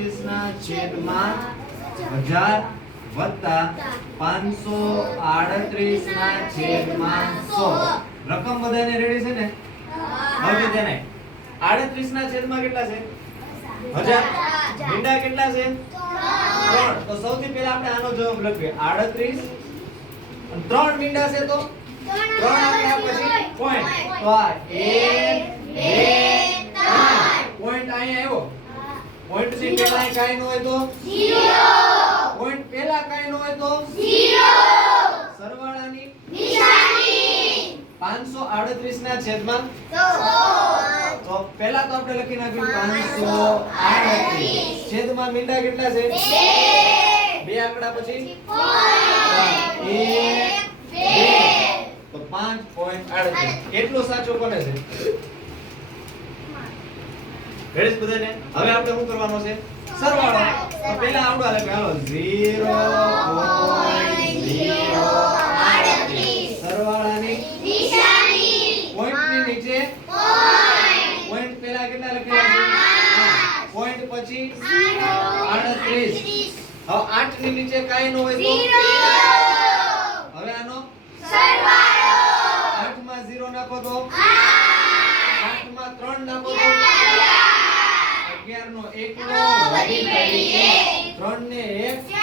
538 ના છેદમાં 1000 વત્તા 538 ના છેદમાં 100. રકમ બધાને રેડી છે ને? હવે તેને 38 ના છેદમાં કેટલા છે? 1000. મીંડા કેટલા છે? 3. તો સૌથી પહેલા આપણે આનો જવાબ લખીએ. 38 અને 3 મીંડા છે તો 3 આપ્યા પછી પોઈન્ટ. તો આ 1 2 3 પોઈન્ટ અહીંયા આવ્યો. પોઈન્ટ થી પહેલા કાઈ ન હોય તો 0. પોઈન્ટ પહેલા કાઈ ન હોય તો 0. સરવાળાની નિશાની 538 ના છેદમાં 100. તો પહેલા તો આપણે લખી નાખ્યું 538 છેદમાં મીંડા કેટલા છે? 2. બે આંકડા પછી 1 2 તો 5.38. એટલું સાચું કોને છે? રેડી બધાને? હવે આપણે શું કરવાનો છે? સરવાળો. તો પહેલા આવડા લખે. હાલો 0.038 સરવાળાની નિશાની પોઈન્ટ ની નીચે પોઈન્ટ પહેલા કેટલા લખેલા છે? પોઈન્ટ પછી 38. હવે 8 ની નીચે કાઈ ન હોય તો 0. હવે આનો સરવાળો 8 માં 0 નાખો તો 8 માં 3 નાખો તો 11 નો 1 નો 3 ને 1